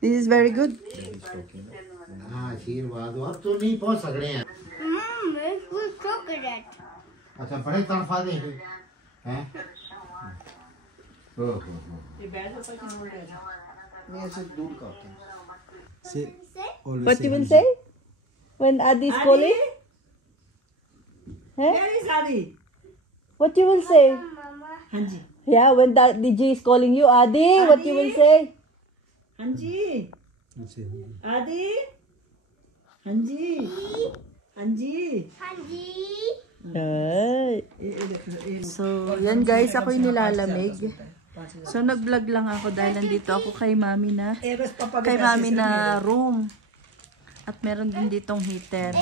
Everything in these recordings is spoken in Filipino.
This is very good. आशीर्वाद अब तो नहीं पहुंच सक रहे हैं अच्छा बड़े तनख्वाह दे हैं नहीं ऐसे दूर का होता है What you will say when Adi is calling? Where is Adi? What you will say? Hanji. Yeah, when that DJ is calling you, Adi, what you will say? Hanji. Adi. Hanji. Hanji. Right. So, yan guys, ako'y nilalamig. So, nag-vlog lang ako dahil nandito ako kay mami na room. At meron din ditong heater.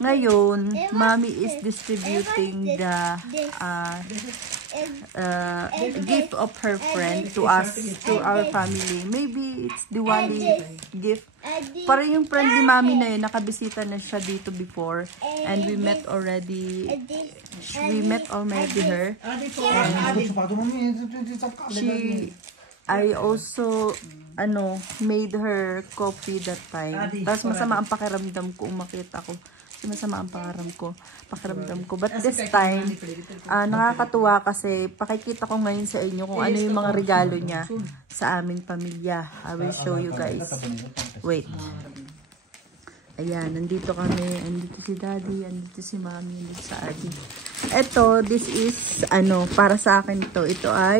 Ngayon, mami is distributing the gift of her friend to us, to our family. Maybe it's Diwali gift. Para yung friend ni mami na yun, nakabisita na siya dito before. And we met already her. And I also made her coffee that time. Tapos masama ang pakiramdam ko, umakita ko. Masama ang pakiramdam ko. But this time, nakakatuwa kasi pakikita ko ngayon sa inyo kung ano yung mga regalo niya sa aming pamilya. I will show you guys. Wait. Ayan, nandito kami. Andito si Daddy, andito si Mami, andito sa Adi. Ito, this is, para sa akin to.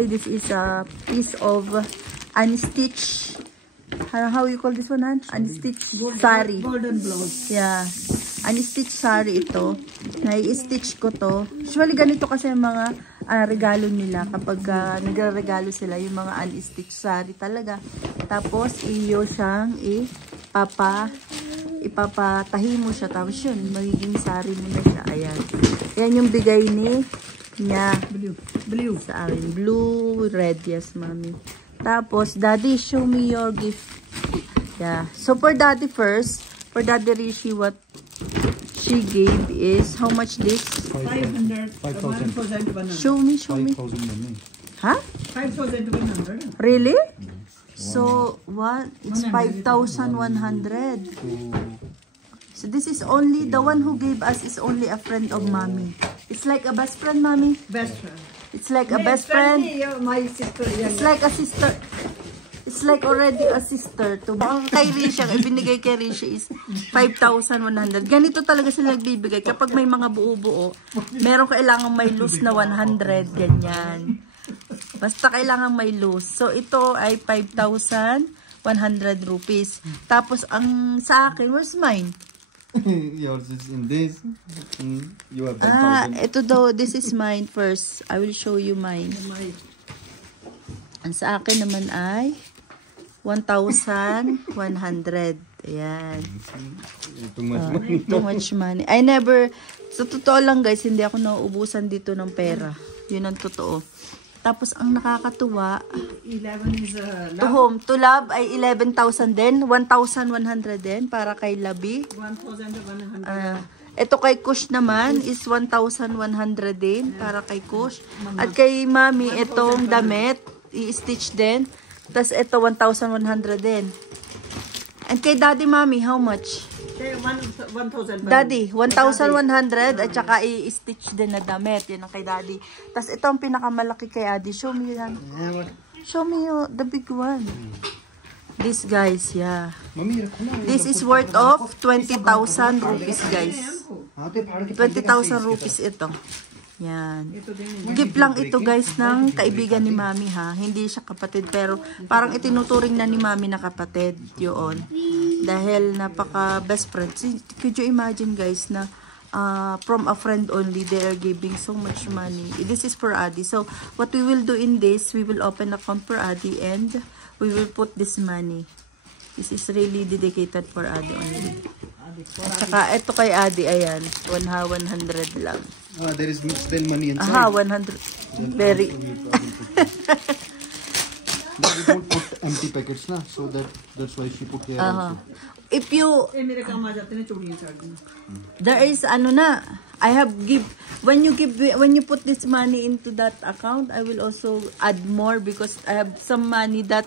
This is a piece of unstitched, how you call this one, Han? Unstitched sari. Golden blouse. Yeah. Unstitched sari ito. Nai-stitch ko to. Usually ganito kasi yung mga regalo nila kapag nagre-regalo sila, yung mga unstitched sari talaga. Tapos, iyo siyang ipapatahi mo siya. Tapos yun, magiging sari mo na siya. Ayan. Yan yung bigay niya. Blue. Sa amin. Blue, red. Yes, Mami. Tapos, Daddy, show me your gift. Yeah. So, for Daddy first, for Daddy Rishi, what she gave is, how much this? 500. 5,000. Show me. 5,000 Huh? 5,100. Really? So, what? It's 5,100. So, this is only, the one who gave us is only a friend of Mommy. It's like a best friend, Mommy. Best friend. It's like a best friend. My sister. It's like a sister. It's like already a sister. Ang kay Risha, ibinigay kay Risha is 5,100. Ganito talaga sila nagbibigay. Kapag may mga buo-buo, meron kailangan may loose na 100. Ganyan. Basta kailangan may loose. So, ito ay 5,100 rupees. Tapos, ang sa akin, where's mine? Yours is in this. You have 1,000. Ito daw, this is mine first. I will show you mine. Ang sa akin naman ay 1,100. Ayan. Too much money. I never, sa totoo lang guys, hindi ako nauubusan dito ng pera. Yun ang totoo. Tapos, ang nakakatuwa, 11 is to whom? To Love ay 11,000 din. 1,100 din para kay Labi. 1,100. Ito kay Kush naman is 1,100 din para kay Kush. At kay Mami, itong damit, i-stitch din. Tapos ito, 1,100 din. And kay Daddy, Mami, how much? 1,000. Daddy, 1,100 at saka i-stitch din na damit. Yun ang kay Daddy. Tapos ito ang pinakamalaki kay Adi. Show me yan. Show me the big one. This guys, yeah. This is worth of 20,000 rupees guys. 20,000 rupees ito. Yan. Gift lang ito guys ng kaibigan ni Mami ha. Hindi siya kapatid pero parang itinuturing na ni Mami na kapatid yun. Dahil napaka best friend. Could you imagine guys na from a friend only they are giving so much money. This is for Adi. So what we will do in this, we will open account for Adi and we will put this money. This is really dedicated for Adi only. At saka ito kay Adi, ayan. 100 lang. There is still money inside. Aha, 100. Very. We don't put empty packets na, so that's why she put here also. If you, there is I have when you put this money into that account, I will also add more because I have some money that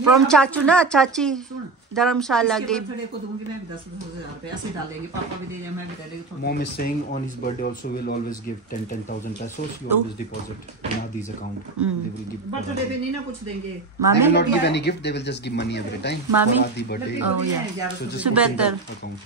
From Chachu na, Chachi. Dharamshala इसके gave. Birthday को दूंगी मैं भी 10,000 रुपए ऐसे डालेंगे पापा भी दे देंगे मैं भी दे देंगे थोड़ा Mom is saying on his birthday also will always give 10,000 pesos. You always deposit in Adi's account. They will give. Birthday पे नहीं ना कुछ देंगे They Mami? will not give any gift. They will just give money every time Mami? for Adi birthday. Oh, yeah. So just So put in better. that account.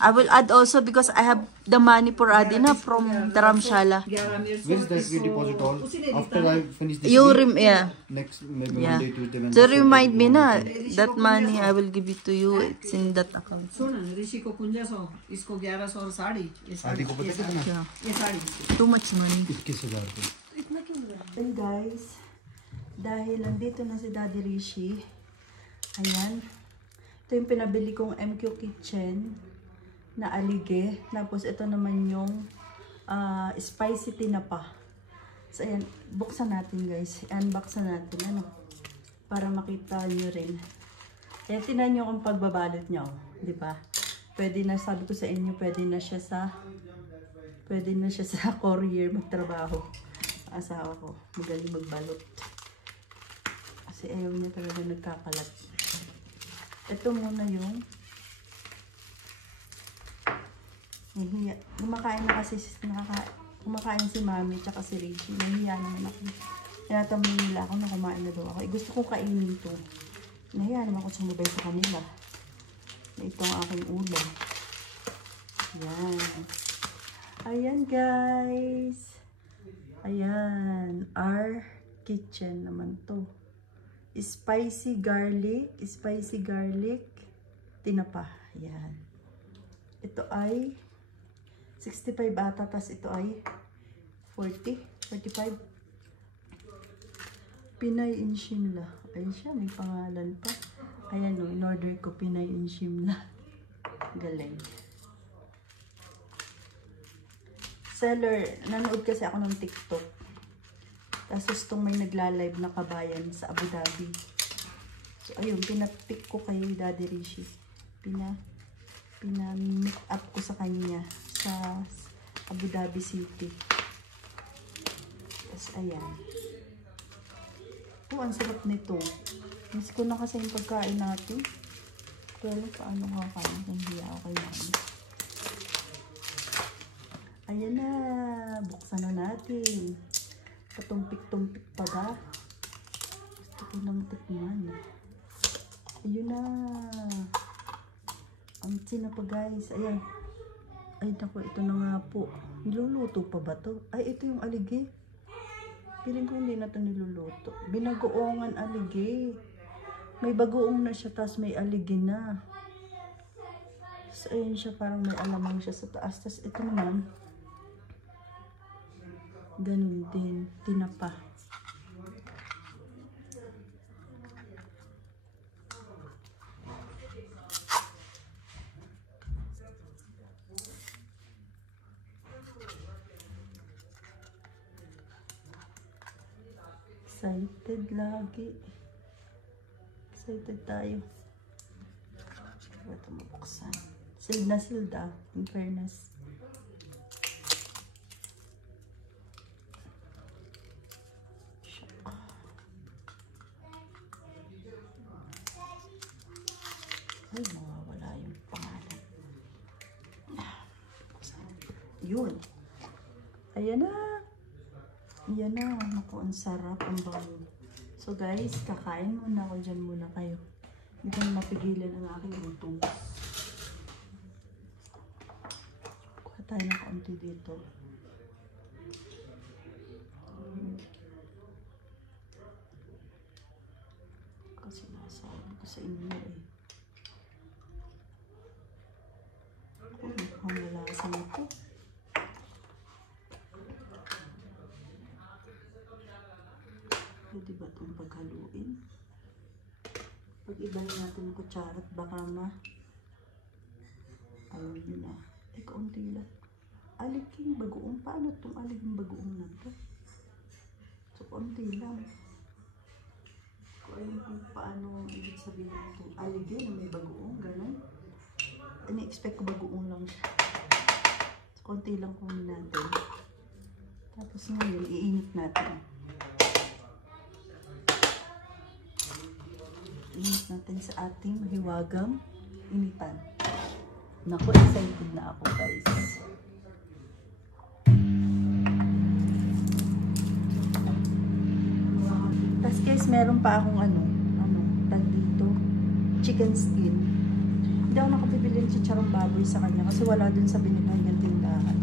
I will add also because I have the money for Adi na from Dharamshala. 11 मेरे Where is that we deposit all? After I finish this You week, yeah. next maybe Yeah. Monday, Tuesday, Wednesday. So remind me na, that money I will give it to you. It's in that account. सुन ऋषि को 5500 इसको 1100 और साड़ी ये Adi ko pata kitna? ये sari Too much money. 21,000 रुपए. Well guys, dahil nandito na si Daddy Rishi, ayan, ito yung pinabili kong MQ Kitchen na alige. Tapos ito naman yung spicy tinapa. So ayan, buksan natin guys. Unboxan natin, ano, para makita nyo rin. Ayan, tinan nyo kung pagbabalot nyo. Di ba? Pwede na, sabi ko sa inyo, pwede na siya sa courier magtrabaho. Asawa ko, magaling magbalot. Kasi ayaw niya talaga nagkakalat. Ito muna yung nahiya. Kumakain na kasi, kumakain si Mami tsaka si Reggie. Nahiya naman ako. Tinatamay nila ako na kumain na daw ako. Gusto kong kainin to. Nahiya naman ako sumabay sa kanila. Na ito ang aking ulam. Ayan. Ayan guys. Ayan. Our kitchen naman to. Spicy garlic. Tinapa. Ayan. Ito ay 65 ata. Tapos ito ay 45. Pinay in Shimla. Ayun siya. May pangalan pa. Ayan o. In-order ko Pinay in Shimla. Galing. Seller. Nanood kasi ako ng TikTok. Tapos gustong may nagla-live na kabayan sa Abu Dhabi. So ayun. Pinapick ko kay Daddy Rishi. Pina-meet up ko sa kanya sa Abu Dhabi City. Tapos ayan. Oh, ang sarap nito. Miss ko na kasi yung pagkain natin. Kaya lang paano nga kain. Nandiya ako kay Mami. Ayan na. Buksan na natin. Patumpik-tumpik pa ba? Gusto ko nang tikman. Ayun na. Ang sinapa guys. Ayan. Ay naku, ito na nga po. Niluluto pa ba to? Ay, ito yung alige. Piling ko hindi na ito niluluto. Binagoongan alige. May bagoong na siya, tapos may alige na. So, ayun siya, parang may alamang siya sa taas. Tapos ito naman, ganun din, tinapa. Excited lagi. Excited tayo. Ito mabuksan. Sealed na sealed in fairness. Ay, mawawala yung pangalan. Yun. Ayan na. Ayan na. Naku, ang sarap. Ang bango. So guys, kakain muna ako. Dyan muna kayo. Hindi ko na mapigilan ang aking gutom. Kuha tayo ng kaunti dito. Kasi nasabi ko sa inyo eh. Ako, mukhang malasa na ito. Pwede ba itong paghaluin? Pag-ibahin natin yung kutsara at baka ayun yun na. Ay, kaunti lang. Aliging bagoong. Paano itong aliging bagoong na ito? So, kaunti lang. Kung ayun kung paano ibig sabihin itong aliging na may bagoong. Ganun. Ini-expect ko bagoong lang siya. So, kaunti lang kunin natin. Tapos ngayon, iinit natin. Init natin sa ating mahiwagang initan. Naku, excited na ako guys. Tapos guys, meron pa akong tag dito, chicken skin. Hindi ako nakapibili ng chicharong baboy sa kanya kasi wala dun sa binigay niyang tindahan.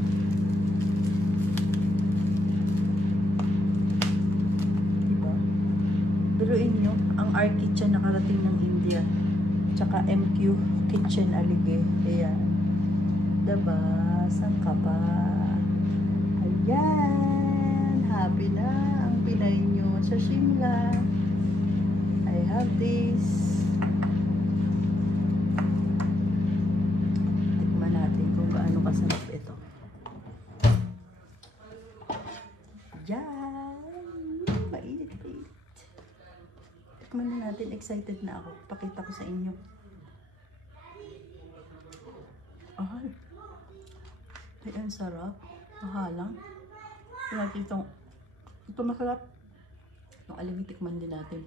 Diba? Biruin nyo, ang R Kitchen nakarating ng India. Tsaka MQ Kitchen Alige. Ayan. Diba? Saan ka ba? Ayan. Happy na ang Pinay nyo sa Shimla. I have this. Tikman natin kung gaano kasarap ito. Yan. Mainit-mainit. Tikman na natin. Excited na ako. Pakita ko sa inyo. Ay. Ay, ang sarap. Mahalang. Pinakita ito masarap. Ang alam, tikman din natin.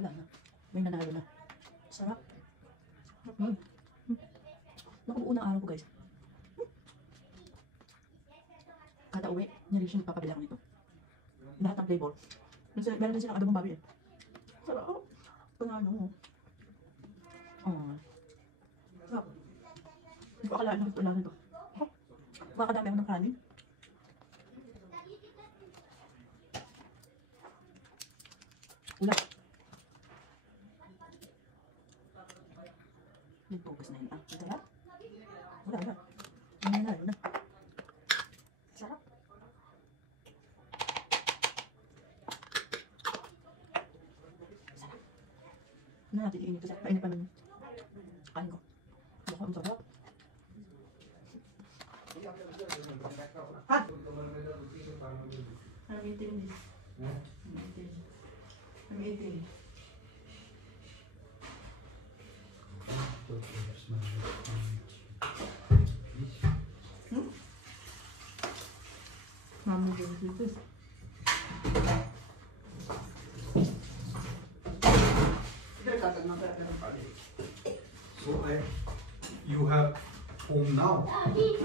Wala na. May nanalo na. Sarap. Nakubuo na araw ko guys. Kada uwi, niya siya nagpapabila ko nito. Lahat ng flavor. Meron din silang adobong baboy eh. Sarap. Panalo. Sarap. Hindi ko akalaan na ito lang ito. Makakadami ako ng kanin. Wala. Nagbugas na yun. Ito na? Wala. Wala na. Sarap. Sarap. Ano natin iinit kasi painit pa ng kain ko. Baka ang sarap. Ha? Ang itim din. Ang itim. Mama gives you this. So you have home now. Daddy,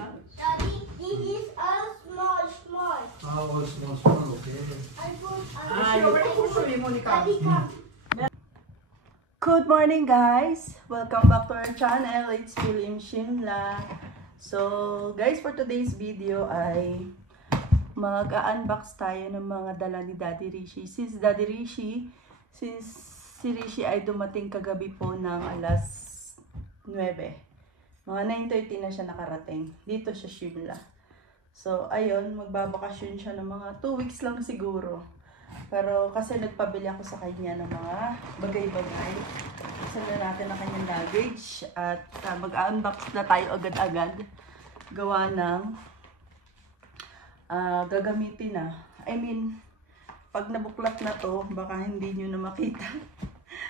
this is a small. Oh, small, okay. Daddy, come. Good morning guys! Welcome back to our channel. It's William Shimla. So guys, for today's video ay mag-unbox tayo ng mga dala ni Daddy Rishi. Since si Rishi ay dumating kagabi po ng alas 9. Mga 9:30 na siya nakarating dito sa Shimla. So ayun, magbabakasyon siya ng mga 2 weeks lang siguro. Pero kasi nagpabili ako sa kanya ng mga bagay-bagay. Sala natin ang kanyang luggage at mag-unbox na tayo agad-agad. Gawa ng gagamitin na. I mean, pag nabuklat na to, baka hindi nyo na makita.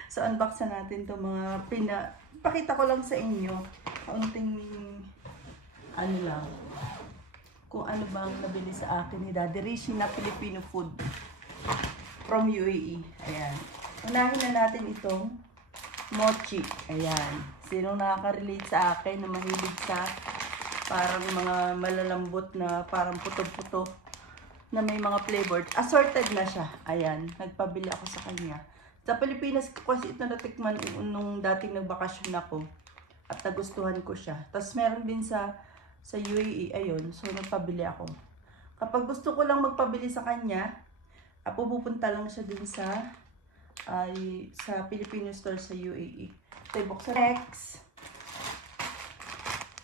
So unbox na natin to mga pakita ko lang sa inyo. Kaunting ano lang. Kung ano bang nabili sa akin ni Daddy Rishi na Filipino food. From UAE. Ayan. Unahin na natin itong mochi. Ayan. Sinong nakaka-relate sa akin na mahilig sa parang mga malalambot na parang puto-puto na may mga flavored. Assorted na siya. Ayan. Nagpabili ako sa kanya. Sa Pilipinas ko kasi ito natikman nung dating nagbakasyon ako. At nagustuhan ko siya. Tapos meron din sa UAE. Ayun. So nagpabili ako. Kapag gusto ko lang magpabili sa kanya, pupunta lang siya din sa Filipino store sa UAE. Ito yung box. Next.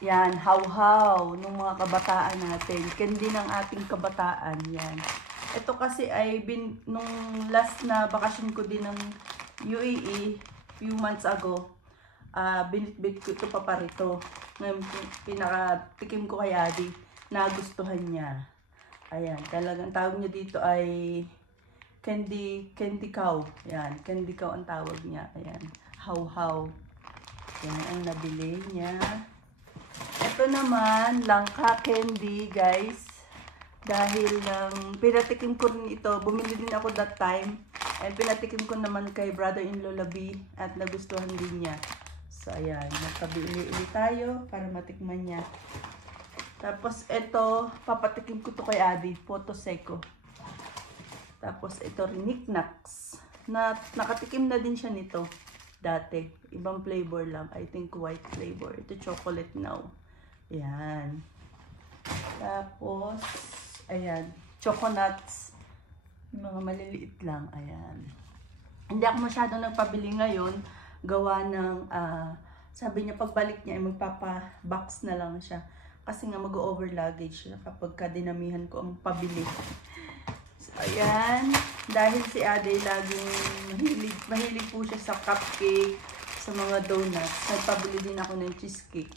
Yan, how-how nung mga kabataan natin. Candy ng ating kabataan. Yan. Ito kasi ay nung last na bakasyon ko din ng UAE, few months ago, binitbit ko ito paparito. Ngayon, pinakatikim ko kay Adi. Nagustuhan niya. Ayan, talagang tawag niya dito ay candy cow. Yan, candy cow ang tawag niya. Ayan, how. Yan ang nabili niya. Ito naman, langka candy, guys. Dahil pinatikim ko rin ito. Bumili din ako that time. And pinatikim ko naman kay brother-in-law Labi at nagustuhan din niya. So, ayan. Magpabili tayo para matikman niya. Tapos, ito, papatikim ko to kay Adi. Photo Seco. Tapos, ito rin, Knickknacks. Nakatikim na din siya nito dati. Ibang flavor lang. I think white flavor. Ito, chocolate now. Ayan. Tapos, ayan. Choconuts. Mga maliliit lang. Ayan. Hindi ako masyadong nagpabili ngayon. Gawa ng, sabi niya, pagbalik niya, ay magpapa-box na lang siya. Kasi nga mag-over luggage siya kapag kadinamihan ko ang pabili. So, ayan. Dahil si Ade laging mahilig po siya sa cupcake, sa mga donuts. Nagpabili din ako ng cheesecake.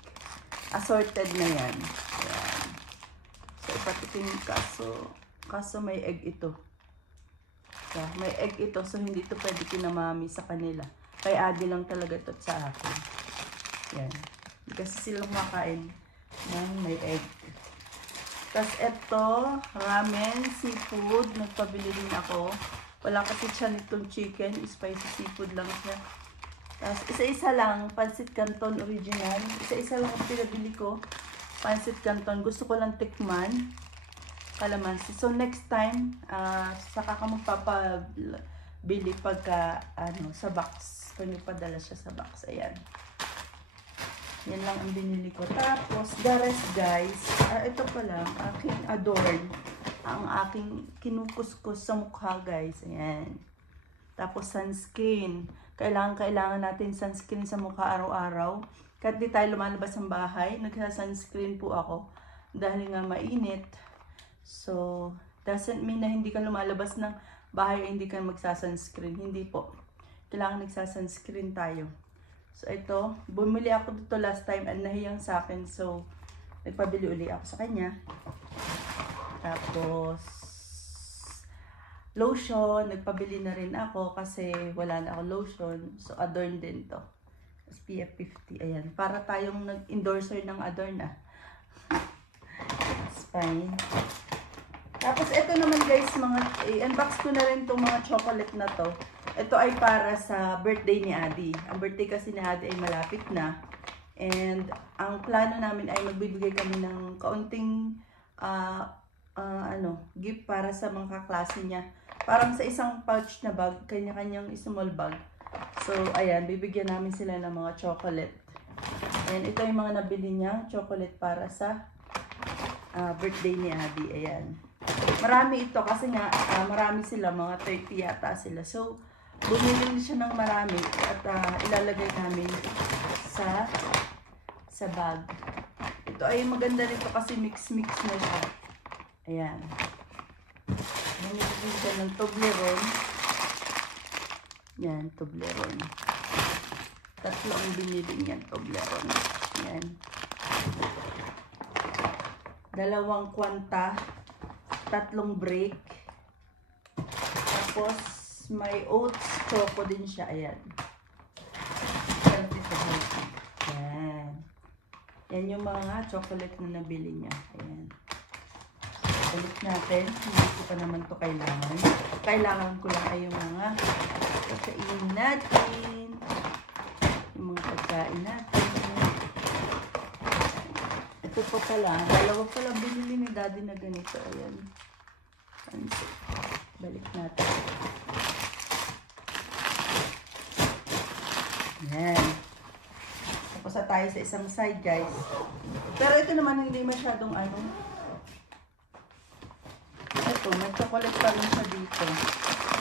Assorted na yan. Ayan. So, ipatikin kaso may egg ito. So, may egg ito. So, hindi ito pwede kinamami sa kanila. Kay Adi lang talaga ito sa akin. Yan. Kasi sila kumakain ng may egg. Tapos ito, ramen, seafood. Nagpabili din ako. Wala kasi siya nitong chicken. Spicy seafood lang siya. Tapos isa-isa lang. Pancit Canton original. Isa-isa lang ang pinabili ko. Pancit Canton. Gusto ko lang tikman. Kalamansi. So next time, saka ka magpapabili pagka sa box. Kung ipadala siya sa box. Ayan. Yan lang ang binili ko. Tapos, the rest guys, ito pa lang, aking adorn. Ang aking kinukuskus sa mukha guys. Ayan. Tapos, sunscreen. Kailangan natin sunscreen sa mukha araw-araw. Kahit di tayo lumalabas ng bahay, nagsa-sunscreen po ako. Dahil nga mainit. So, doesn't mean na hindi ka lumalabas ng bahay o hindi ka magsa-sunscreen. Hindi po. Kailangan nagsa-sunscreen tayo. So, ito. Bumili ako dito last time at nahiyang sa akin. So, nagpabili uli ako sa kanya. Tapos, lotion. Nagpabili na rin ako kasi wala na ako lotion. So, Adorn din to. SPF 50. Ayan. Para tayong nag-endorser ng Adorn It's fine. Tapos, ito naman guys, i-unbox ko na rin itong mga chocolate na to. Ito ay para sa birthday ni Adi. Ang birthday kasi ni Adi ay malapit na. And, ang plano namin ay magbibigay kami ng kaunting gift para sa mga kaklase niya. Parang sa isang pouch na bag, kanya-kanyang small bag. So, ayan, bibigyan namin sila ng mga chocolate. And ito yung mga nabili niya, chocolate para sa birthday ni Adi. Ayan. Marami ito kasi nga, marami sila, mga 30 yata sila. So, bumili siya ng marami at ilalagay namin sa bag. Ito ay maganda nito kasi mix-mix na siya. Ayan. Bumili siya ng Toblerone. Yan, Toblerone. Tatlo ang binili niyan, Toblerone. Yan. 2 kwanta. 3 break. Tapos, may oats choco din siya. Ayan. Ayan. Yan yung mga chocolate na nabili niya. Ayan. Balik natin. Hindi ko pa naman to kailangan. Kailangan ko lang ay yung mga pagkain natin. Yung mga pagkain natin. Ito pa pala. 2 pala binili ni Daddy na ganito. Ayan. Balik natin. Ayan. Tapos na tayo sa isang side, guys. Pero ito naman hindi masyadong Ito, may chocolate pa rin siya dito.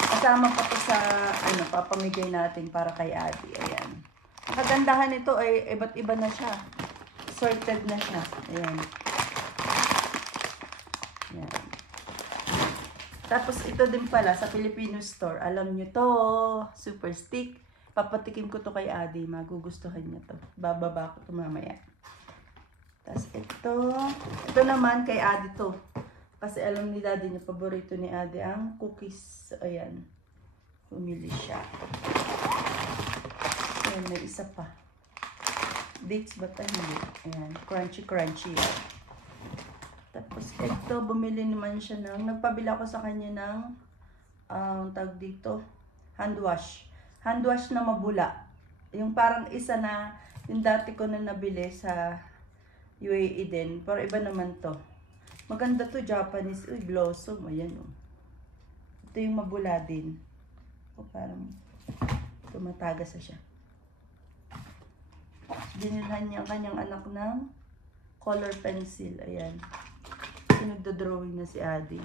Kasama pa to sa, papamigay natin para kay Adi. Ayan. Ang kagandahan nito ay iba't iba na siya. Sorted na siya. Ayan. Ayan. Tapos ito din pala sa Filipino store. Alam nyo to, super stick. Papatikim ko to kay Adi. Magugustuhan niya to. Bababa ko to mamaya. Tapos ito naman kay Adi to. Kasi alam ni Daddy niya, paborito ni Adi ang cookies. Ayan. Pumili siya. Ayan, may isa pa. Dates ba tayo? Hindi. Ayan, crunchy. Tapos ito, bumili naman siya ng, nagpabila ko sa kanya ng, tag dito, hand wash. Hand wash na mabula. Yung parang isa na, yung dati ko na nabili sa UAE din. Pero iba naman to. Maganda to, Japanese. Uy, blossom. Ayan o. Ito yung mabula din. O parang tumatagas na siya. Binilhan niya ang kanyang anak ng color pencil. Ayan. Nagdo-drawing na si Adi.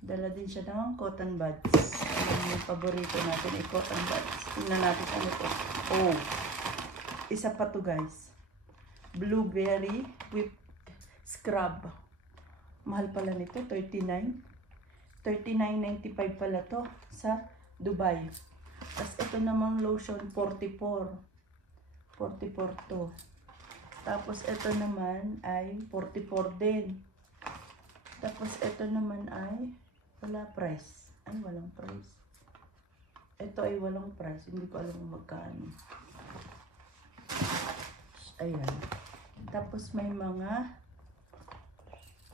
Dala din siya ng cotton buds. Ayan yung paborito natin ay cotton buds. Tingnan natin ano ito. Oh. Isa pa to guys. Blueberry whipped scrub. Mahal pala nito. 39. 39.95 pala to sa Dubai. Tapos ito namang lotion 44. 44 to. Tapos ito naman ay 44 din. Tapos ito naman ay wala price. Ay walang price. Ito ay walang price. Hindi ko alam kung magkano. Ayan. Tapos may mga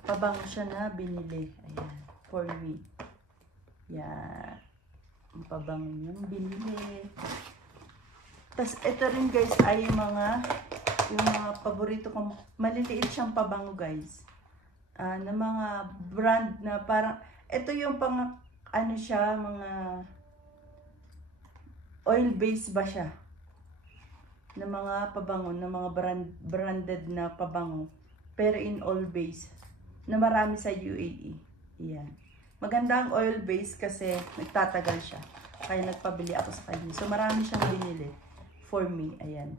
pabango siya na binili. Ayan. For me. Yan. Ang pabango niyang binili. Tapos ito rin guys ay yung mga paborito kong maliliit siyang pabango guys. Na mga brand na parang ito yung pang ano siya, mga oil base ba siya? Na mga pabango, na mga branded na pabango. Pero in oil base na marami sa UAE. Yan. Maganda ang oil base kasi nagtatagal siya. Kaya nagpabili ako sa kanya. So marami siyang binili for me. Ayan.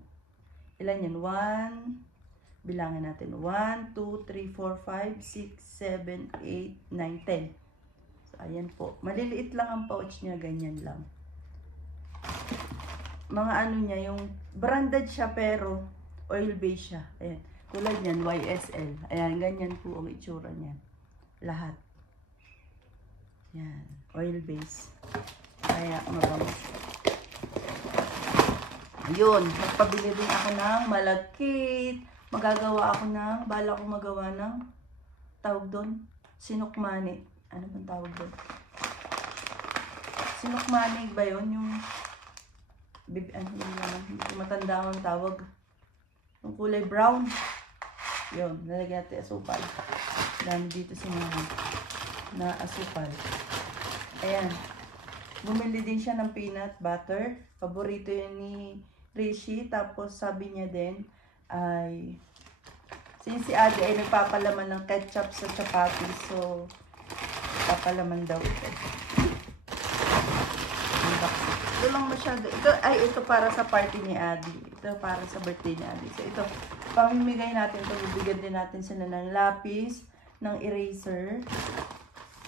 Ilan yan? 1, bilangin natin. 1, 2, 3, 4, 5, 6, 7, 8, 9, 10. So ayan po. Maliliit lang ang pouch niya. Ganyan lang. Mga ano niya, yung branded siya pero oil base siya. Ayan. Tulad niyan, YSL. Ayan, ganyan po ang itsura niya. Lahat. Yan. Oil base. Kaya mabango siya. Ayun. Magpabili din ako ng malagkit. Magagawa ako ng, bala ko magawa ng, tawag doon, sinukmani. Ano bang tawag doon? Sinukmani ba yun? Yung, ano naman, hindi ko matanda ang tawag. Yung kulay brown. Yun, nalagyan natin asukal. Dami dito si mga na asukal. Ayan. Bumili din siya ng peanut butter. Paborito yun ni Rishi. Tapos sabi niya din ay since si Adi ay nagpapalaman ng ketchup sa chapati. So, papalaman daw ito. Ito lang masyado. Ito para sa party ni Adi. Ito para sa birthday ni Adi. So, ito. Pamimigay natin ito. Bibigyan din natin sila ng lapis, ng eraser.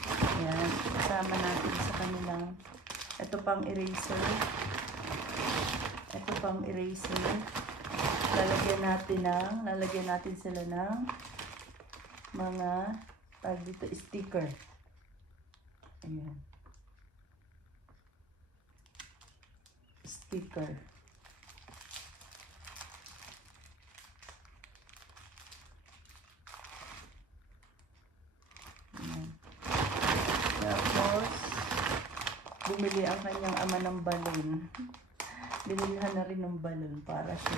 Ayan. Kasama natin sa kanilang. Ito pang eraser. Ito pang eraser. Lalagyan natin sila ng mga tag dito, sticker. Ayan. Sticker. Ayan. Tapos, bumili ang kanyang ama ng balon. Binilhan na rin ng balon para siya.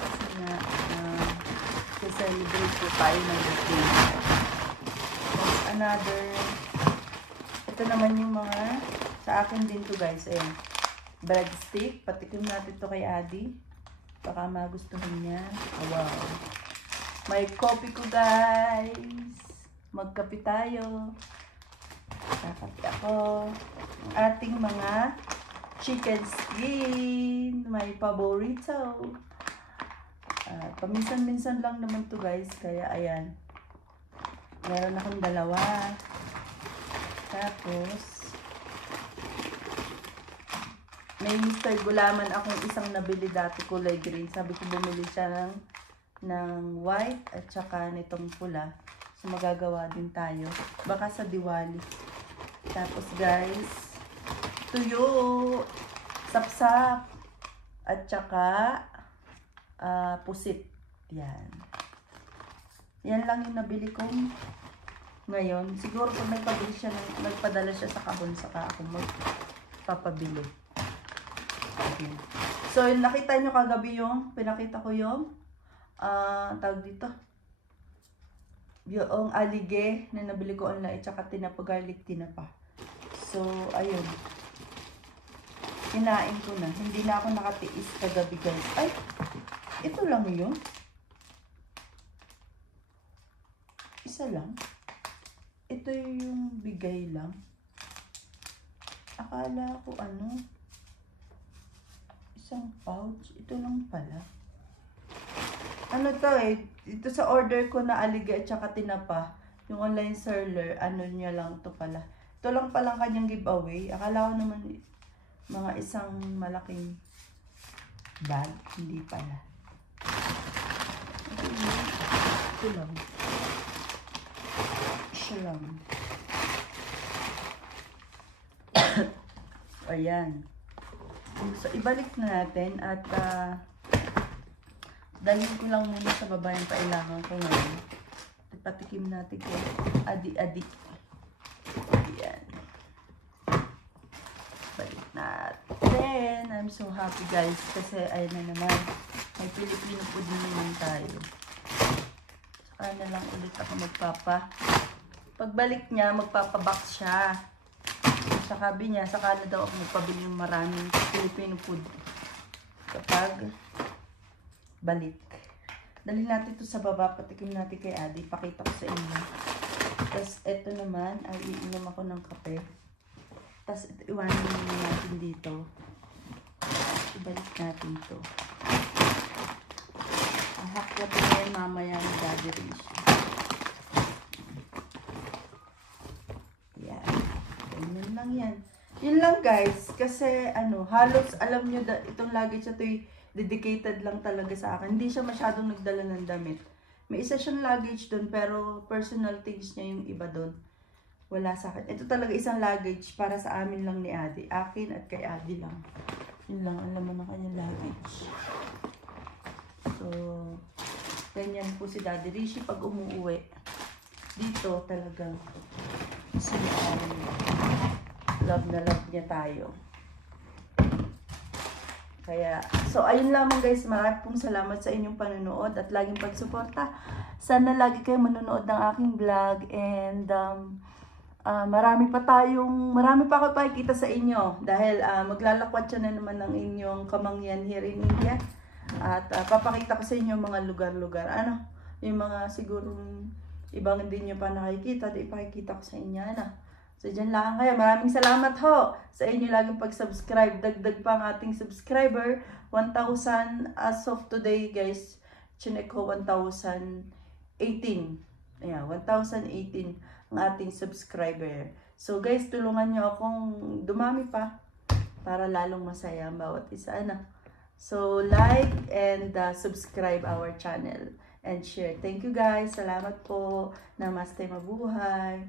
Kasi nga, celebrate po tayo ng birthday. Tapos another, ito naman yung mga, sa akin din to guys, ayan. Breadstick, patikim natin to kay Adi. Baka magustuhan niya. Oh, wow. May coffee ko guys. Magkape tayo. Kakape ako. Ang ating mga chicken skin. May paborito. Paminsan-minsan lang naman to guys. Kaya ayan. Meron akong dalawa. Tapos may Mr. Gulaman akong isang nabili dati kulay green. Sabi ko bumili siya ng white at saka nitong pula. So magagawa din tayo. Baka sa Diwali. Tapos guys, tuyo, sapsap, at saka pusit. Yan. Yan lang yung nabili kong ngayon. Siguro kung nagpadala siya sa kahon, saka ako magpapabili. Okay. So, nakita nyo kagabi pinakita ko yung tawag dito. Yung alige na nabili ko online, tsaka tinapa, garlic tinapa. So, ayun. Kinain ko na. Hindi na ako nakatiis kagabi, guys. Ay, ito lang yun. Isa lang. Ito yung bigay lang. Akala ko isang pouch. Ito lang pala. Ano to ito sa order ko na alige at saka tinapa. Yung online seller, niya lang to pala. Ito lang palang kanyang giveaway. Akala ko naman mga isang malaking bag. Hindi pala. Ito lang. Siya lang. Ayan. So, ibalik na natin at dalhin ko lang muna sa baba yung kailangan ko ngayon. Patikim natin kay Adi-Adi. Ayan. Balik natin. I'm so happy, guys, kasi ayun na naman. May Pilipino food naman tayo. Saka na lang ulit ako pagbalik niya, magpapabox siya. Sabi niya, saka na daw ako magpabili ng maraming Filipino food kapag balik. Dali natin ito sa baba, patikim natin kay Adi. Pakita ko sa inyo. Tapos, ito naman, ay iinom ako ng kape. Tapos, iwanan natin dito. Ibalik natin ito. Ahakwa ko na yan mamaya ni Daddy Rishi. Yun lang yan. Yun lang, guys. Kasi, halos, alam nyo, itong luggage ito dedicated lang talaga sa akin. Hindi siya masyadong nagdala ng damit. May isa siyang luggage doon, pero personal things niya yung iba doon. Wala sa akin. Ito talaga isang luggage para sa amin lang ni Adi. Akin at kay Adi lang. Yun lang, alam mo na kanyang luggage. So, ganyan po si Daddy Rishi pag umuwi. Dito talagang love na love niya tayo. Kaya, so ayun lamang, guys. Maraming pong salamat sa inyong panonood at laging pagsuporta. Sana lagi kayo manonood ng aking vlog and marami pa ako pakikita sa inyo dahil maglalakwat siya na naman ng inyong kamangyan here in India at papakita ko sa inyo mga lugar-lugar. Yung mga sigurong ibang hindi nyo pa nakikita, ipakikita ko sa inyo. So, dyan lang kayo. Maraming salamat ho sa inyo laging pag-subscribe. Dagdag pa ang ating subscriber. 1,000 as of today, guys. Chinek ko 1,018. Ayan, 1,018 ang ating subscriber. So, guys, tulungan nyo akong dumami pa para lalong masaya ang bawat isa. So, like and subscribe our channel and share. Thank you, guys. Salamat po. Namaste, mabuhay.